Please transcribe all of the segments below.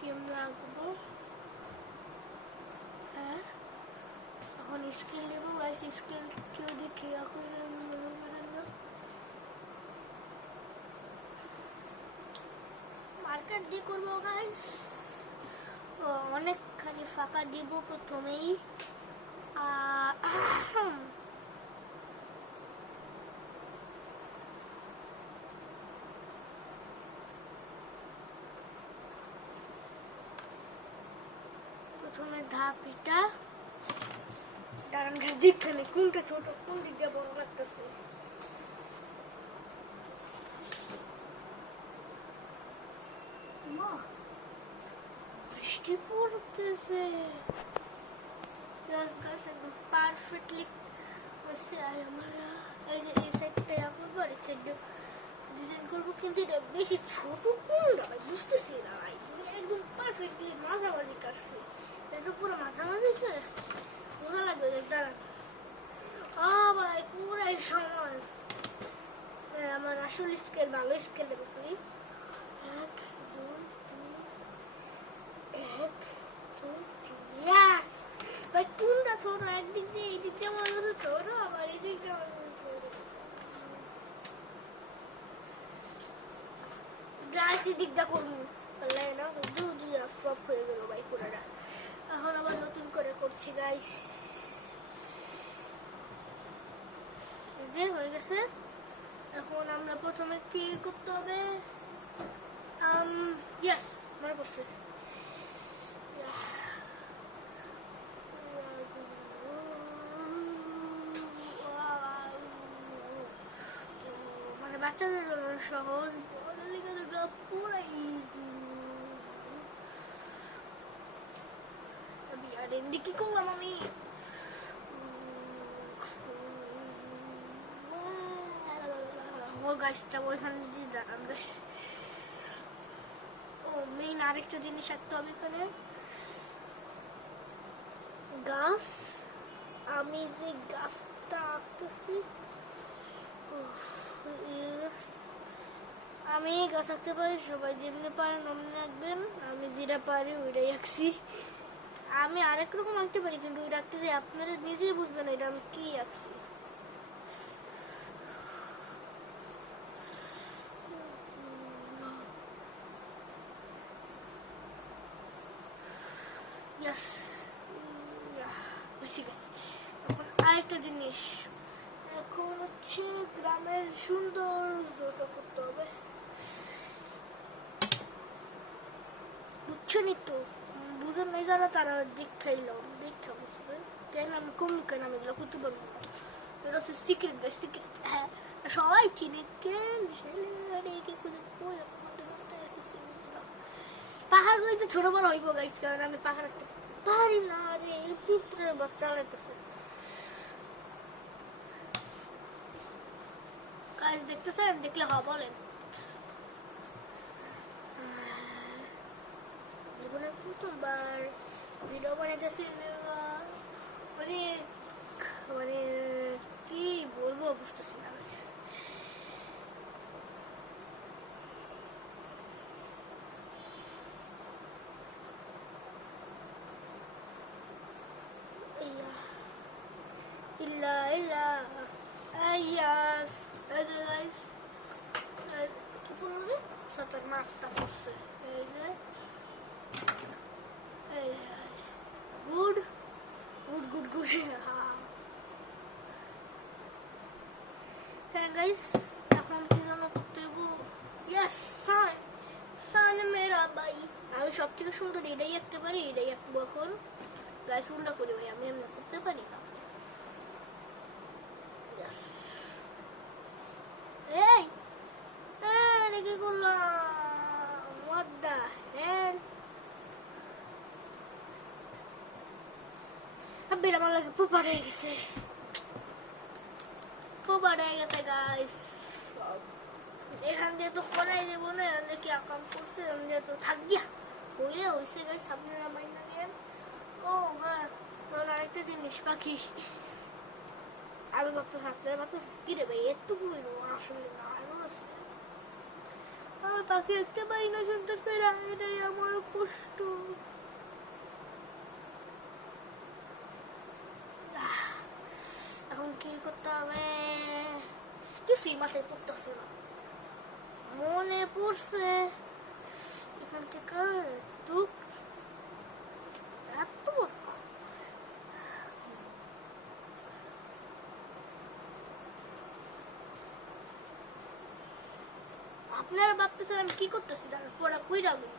কেমন আঁকবো। হ্যাঁ, এখন স্কেল নেবো গাইস। স্কেল কেউ দেখে এখন মনে করেন না, মার্কার দিয়ে করবো গাইস। অনেকখানি ফাঁকা দিব প্রথমেই। প্রথমে ধাপ এটা, দাঁড়ান গাছ দিকখানে কোনটা ছোট কোন দিক দিয়ে বড় লাগতেছে। বৃষ্টি পড়তেছে একদম পারফেক্টলি হচ্ছে। আমরা এই যে এই সাইডটা করবো আর এই সাইডটা ডিজাইন করবো, কিন্তু এটা বেশি ছোট কোনটা ভাই বুঝতেছি না ভাই। একদম পারফেক্টলি মাঝামাঝি কাটছে, এটা পুরো মাঝামাঝি বোঝা লাগবে। দাঁড়ান ভাই পুরাই সমান। আমার আসল স্কেল ভালো স্কেলের উপরই। 1 2 3 1 2 3 ইয়াস ভাই। কোনটা ছোট? একদিক দিয়ে এই দিক দিয়ে মনে হচ্ছে ছোট, আবার এই দিক দিয়ে মনে হচ্ছে ছোট। গাছ এই দিকটা করবো না, ফ্লপ হয়ে গেল ভাই পুরাটা। এখন আবার নতুন করে করছি গাইস। যে হয়ে গেছে। এখন আমরা প্রথমে কি করতে হবে? ইয়েস, মনে পড়ছে। মানে বাচ্চাদের জন্য সহজ, পুরাই ইজি। আর এমনি কি করলাম আমি? গাছটা ওইখানে দিয়ে দাঁড়ান গাছ। মেইন আরেকটা জিনিস রাখতে হবে এখানে, গাছ। আমি যে গাছটা আঁকতেছি, আমি গাছ আঁকতে পারি, সবাই যেমনি পারেন অমনি আঁকবেন। আমি যেটা পারি ওইটাই আঁকছি। আমি আরেক রকম আঁকতে পারি, কিন্তু ওইটা আঁকতে চাই আপনারা নিজেই বুঝবেন এটা আমি কি আঁকছি। এখন আরেকটা জিনিস, এখন হচ্ছে গ্রামের সৌন্দর্যটা করতে হবে, বুঝছেনই তো। বুঝেন নাই যারা তারা দীক্ষাইলাম, দীক্ষা বুঝবেন। কেন আমি কম কেন আমি এগুলো করতে পারবো না। এটা হচ্ছে সিক্রেট গাছ, সিক্রেট। হ্যাঁ, সবাই চিনে। কেন পাহাড়গুলিতে ছোট বড় হইব গাইস, কারণ আমি পাহাড় পারি না রে। ইউটিউব চালাইতেছে গাইস, দেখতেছেন? দেখলে বলেন। জীবনের প্রথমবার ভিডিও বানাইতেছি, মানে মানে কি বলবো বুঝতেছি না গাইস। ইল্লা ইল্লা আইয়াস গাইস, কি বলবো? সাতার মারটা করছে এই যে। Good good good good. হ্যাঁ গাইস, এখন কি যেন করতে হইব। ইয়েস, সান সান মেরা ভাই। আমি সব থেকে সুন্দর এটাই আঁকতে পারি, এটাই আঁকবো এখন গাইস। উল্টা করি ভাই, আমি এমনি করতে পারি না। এই কি করলাম? what the hell? আব্বের আমার লাগে পোপার হয়ে গেছে, পোপার হয়ে গেছে গাইস। এখান দিয়ে তো করাই দেবো না, এখান দিয়ে কি আকাম করছে, এখান দিয়ে তো থাক গিয়া হইলে হয়েছে গাইস। আপনারা মাইনা নেন। ও হ্যাঁ, আরেকটা জিনিস, পাখি। আমি ভাবতে কি রে ভাই এত বইল, আসলে না আরো আছে। আমি পাখি দেখতে পারি না সুন্দর করে, এটাই আমার কষ্ট। কষ্ট। এখন কি করতে হবে কিছুই মাথায় পড়তেছে না। মনে পড়ছে এখান থেকে এত আপনারা ভাবতেছেন আমি কি করতেছি, পড়া কইরা আমি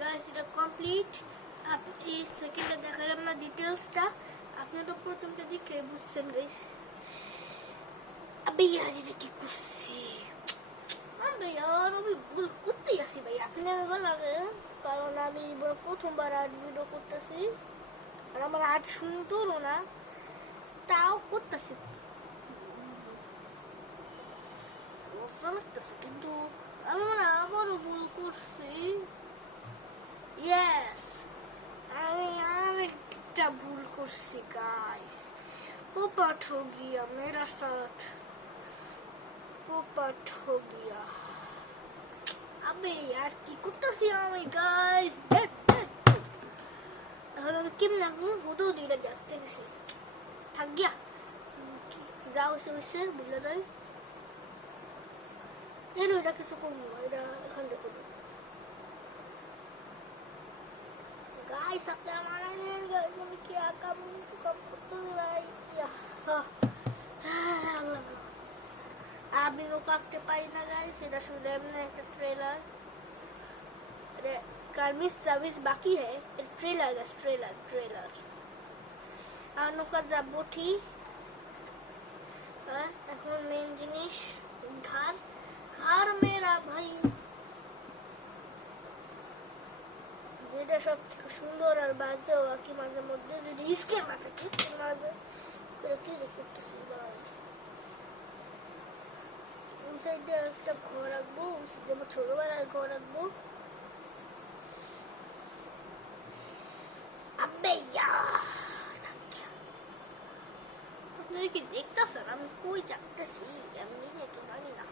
গাইস এটা কমপ্লিট। আপনি সেকেন্ডে দেখালাম না ডিটেলসটা, আপনি তো প্রথমটা দেখে বুঝছেন গাইস। আবে यार এটা কি করছি আবে यार, আমি ভুল করতেই আছি ভাই আপনার লাগে, কারণ আমি প্রথমবার আর্ট ভিডিও করতেছি আর আমার আর্ট সুন্দর না, তাও করতেছি মজা লাগতেছে, কিন্তু আমি আবারও ভুল করছি। ইয়েস আমি আরেকটা ভুল করছি গাইস, पोपट हो गया मेरा साथ, पोपट हो गया। अबे यार की कुत्ता सी আমি गाइस এখন আমি কেমন লাগবো ফটো দিলে দেখতে গেছি থাক গিয়া যাও এসে বুঝলে যাই এর এটা কিছু করবো এটা এখান থেকে করবো गाइस अपने हमारा नहीं गाइस मैं क्या काम करते भाई अल्लाह अभी वो काटते पाई ना गाइस এটা শুধু এমনি একটা ট্রেলার अरे কার্মিস সার্ভিস বাকি है ট্রেলার গাইস ট্রেলার আর নৌকা যাব ঠিক এখন মেন জিনিস ঘর মেরা ভাই যেটা সব থেকে সুন্দর আর বাজে কি মাঝে মধ্যে যদি স্কেম আছে স্কেম মাঝে কি করতেছি ভাই ওই সাইডে একটা ঘর রাখবো, ওই সাইডে আমার ছোটবেলার ঘর রাখবো। আবে আপনারা কি দেখতেছেন আমি কই যাচ্তেছি, আমি নিজে তো জানি না।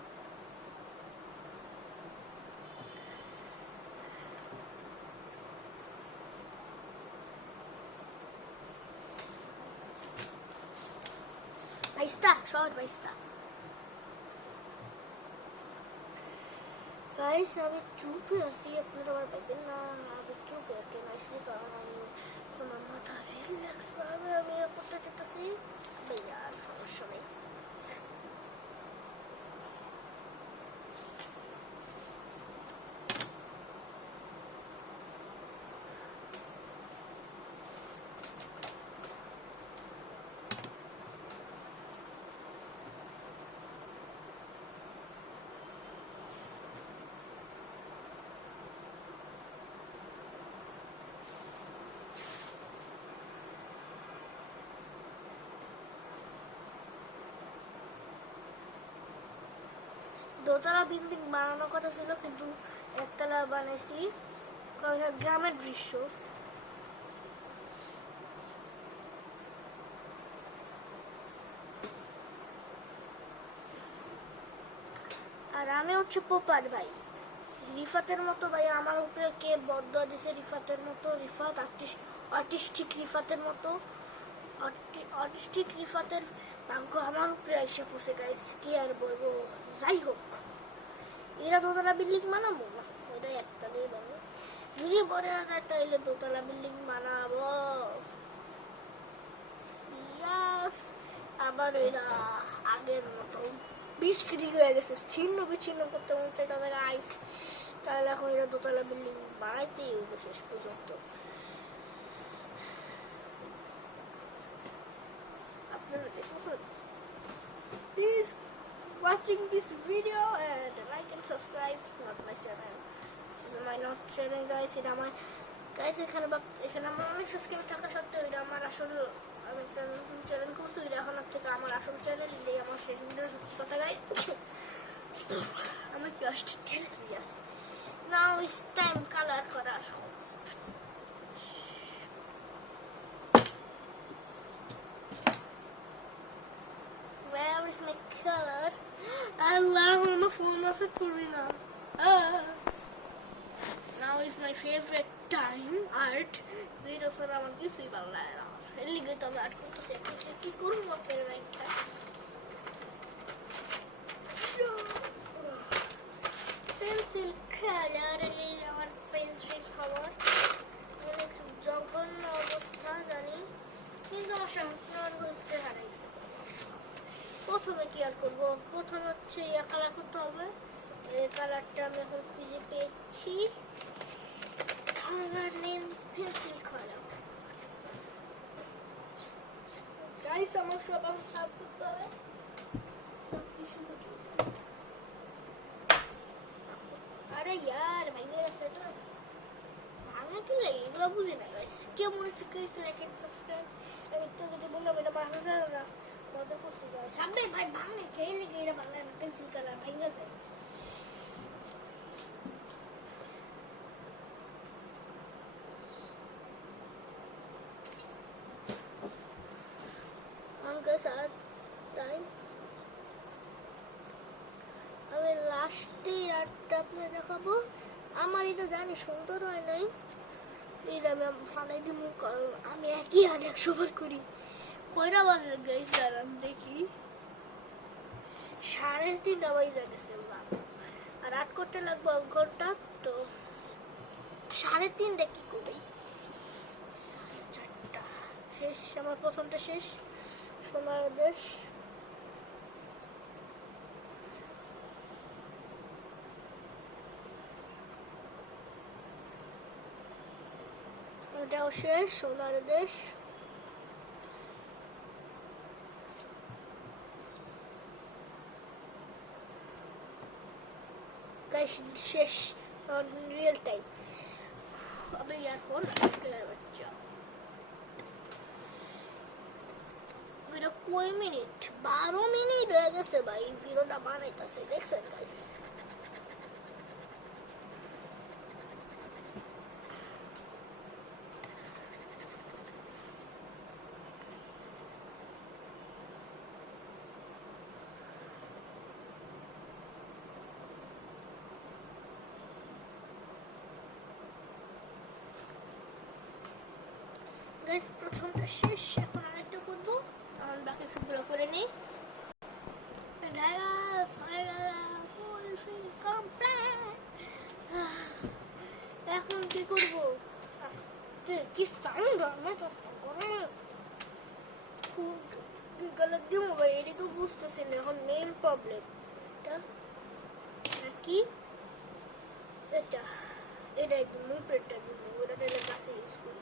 বাইস্তা সহজ বাইস্তা গাইস আমি চুপ আছি, আপনারা আমার পাইবেন না, আমি চুপ কেন আছি কারণ আমি আমার মাথা রিল্যাক্স ভাবে আমি করতে চাইতেছি ভাইয়া, সমস্যা নেই। দোতলা বিল্ডিং বানানোর কথা ছিল কিন্তু একতলা বানাইছি কারণ গ্রামের দৃশ্য। আর আমি হচ্ছে পোপার ভাই, রিফাতের মতো ভাই আমার উপরে কে বদয়া দিছে, রিফাতের মতো, রিফাত আর্টিস্টিক রিফাতের মতো, আর্টিস্টিক রিফাতের ভাগ্য আমার উপরে এসে পড়ছে গাইস, কি আর বলবো। যাই হোক এরা দোতলা বিল্ডিং বানাবো না, ওটা একতলাই বানাবো, যদি বড় যায় তাইলে দোতলা বিল্ডিং বানাবো। আবার এরা আগের মতো বিস্তৃত হয়ে গেছে, ছিন্ন বিচ্ছিন্ন করতে মন চাই তাদের আইস, তাহলে এখন এরা দোতলা বিল্ডিং বানাইতেই হবে শেষ পর্যন্ত। আপনারা দেখুন please watching this video and like and subscribe not my channel, this is my not channel guys, এটা আমার গাইস এখানে আমার অনেক সাবস্ক্রাইবার থাকা সত্ত্বেও এটা আমার আসল, আমি একটা নতুন চ্যানেল করছি, এটা এখন থেকে আমার আসল চ্যানেল, এটাই আমার শেষ ভিডিও। সত্যি কথা গাইস আমার কি অস্ট্রেলিয়া নাও ইস টাইম কালার করার। Where is my color? Allah, my phone is not working now. Now my favourite time art. যেটা স্যার আমার কিছুই ভালো লাগে না, এর লিগে তো আমি আর্ট করতেছি। কি করবো আপনার রাইটটা পেন্সিল কালার, এই আমার পেন্সিল খাবার অনেক জঘন্য অবস্থা জানি, কিন্তু আমার সংখ্যার হচ্ছে হারাইছে। প্রথমে কি আর করবো, প্রথমে হচ্ছে ইয়া কালার করতে হবে। এই কালারটা আমি এখন খুঁজে পেয়েছি, colour name pencil colour. Guys আমার সব আমি সাফ করতে হবে। আরে ইয়ার ভাঙে গেছে তো, ভাঙা কি লাগে এগুলো বুঝি না গাইস। কেমন শিখাইছে লাইক এন্ড সাবস্ক্রাইব। আমি তো যদি বললাম এটা বানানো যায় না, মজা করছি গাইস। সামনে ভাই ভাঙে খেয়ে লেগে এটা বাংলা পেন্সিল কালার ভাঙে যায়। আমি লাস্টে আর্টটা আপনার দেখাবো। আমার এটা জানি সুন্দর হয় নাই, এটা আমি ফালাই দিব, কারণ আমি একই আর 100 বার করি। কয়টা বাজে গাইস দাঁড়ান দেখি, 3:30 বাজে গেছে। আর আর্ট করতে লাগবে 1 ঘন্টা, তো 3:30 কি করি, 4:30 শেষ। আমার প্রথমটা শেষ, সোনার দেশ। এটাও শেষ, সোনার দেশ। গাইস শেষ, রিয়েল টাইম। আমি এখন আজকের বাচ্চা এটা কয় মিনিট, 12 মিনিট হয়ে গেছে ভাই ভিডিওটা বানাইতেছে, দেখছেন গাইস। গাইস প্রথমটা শেষ, এখন আরেকটা করবো, এখন বাকি সবগুলো করে নিই। এখন কি করবো, কি সাউন্ড আমার কাছে গলত দিব ভাই, এটি তো বুঝতেছি না এখন মেইন প্রবলেম। এটা নাকি এটা, এটা একদম উপরেরটা দিব, ওটা তাহলে কাছে ইউজ করি।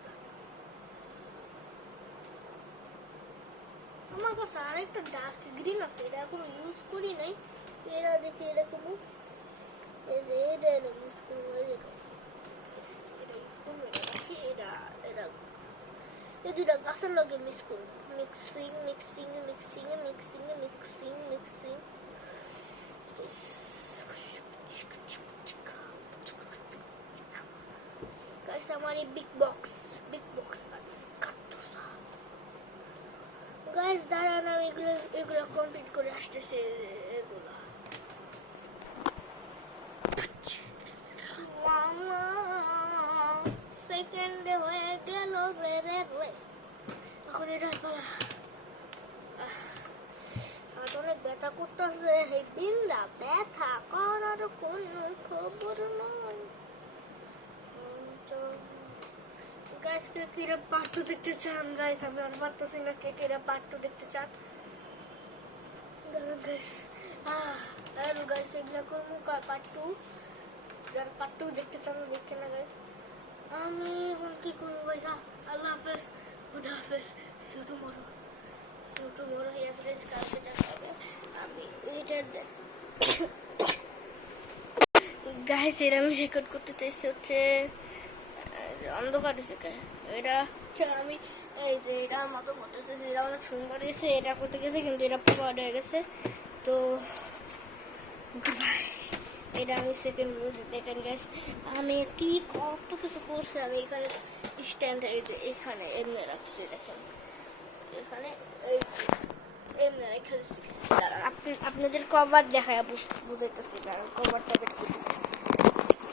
আমার কাছে আরেকটা ডার্ক গ্রিন আছে, এটা এখনো ইউজ করি নাই। এটা দেখি এটা কোনো এটা ইউজ করবো, এটা ইউজ করবো, এটা রাখি। এটা এটা এই দুটা গাছের লগে মিক্স করবো, mixing mixing mixing mixing mixing mixing. Guys আমার এই বিগ বক্স গাইস দাঁড়ান, আমি এগুলো কমপ্লিট করে আসতেছি। এগুলো সেকেন্ডে হয়ে গেল রে রে রে। এখন এটা পালা আর অনেক ব্যথা করতেছে, এই বিন্দা ব্যথা করার কোনো খবর নয়। গাইস কে কিরা পার্ট 2 দেখতে চান গাইস, আমি আর পারতেছি না, কে কিরা পার্ট 2 দেখতে চান গাইস। আর গাইস এগুলা করবো পার্ট 2, যারা পার্ট 2 দেখতে চান দেখে না গাইস। আমি এখন কি করবো ভাইয়া, আল্লাহ হাফেজ, খুদা হাফেজ, see you tomorrow yes guys, কালকে দেখা হবে। আমি এইটার গাইস এর আমি রেকর্ড করতে চাইছি হচ্ছে অন্ধকার থেকে, এটা আমি এই যে এটা মতো করতেছি, এটা অনেক সুন্দর হয়েছে, এটা করতে গেছে কিন্তু এটা প্রপার্ড হয়ে গেছে। তো এটা আমি সেকেন্ড দেখেন গাইস, আমি কি কত কিছু করছি। আমি এখানে স্ট্যান্ড এই যে এখানে এমনি রাখছি, দেখেন এখানে এই এমনি রেখে দিচ্ছি। আপনাদের কভার দেখায় বুঝাইতেছি, কারণ কভারটা বের করে